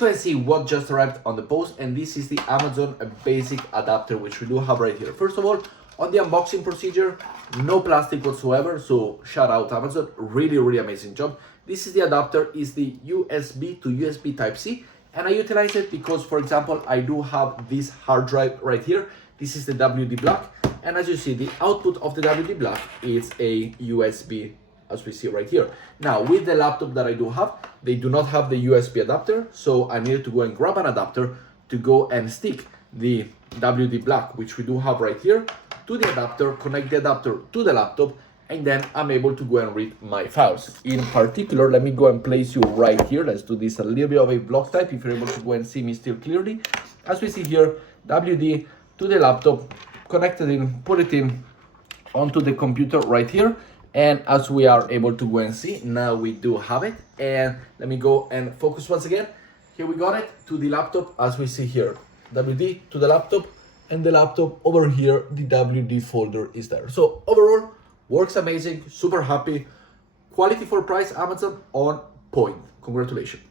So let's see what just arrived on the post, and this is the Amazon basic adapter, which we do have right here. First of all, on the unboxing procedure, no plastic whatsoever, so shout out Amazon, really amazing job. This is the adapter, is the USB to USB Type-C, and I utilize it because, for example, I do have this hard drive right here. This is the WD Black, and as you see, the output of the WD Black is a USB, as we see right here. Now, with the laptop that I do have, they do not have the USB adapter, so I needed to go and grab an adapter to go and stick the WD Black, which we do have right here, to the adapter, connect the adapter to the laptop, and then I'm able to go and read my files. In particular, let me go and place you right here. Let's do this a little bit of a block type, if you're able to go and see me still clearly. As we see here, WD to the laptop, connected in, put it in onto the computer right here. And as we are able to go and see, now we do have it. And let me go and focus once again. Here we got it to the laptop, as we see here. WD to the laptop, and the laptop over here, the WD folder is there. So overall, works amazing, super happy. Quality for price, Amazon on point. Congratulations.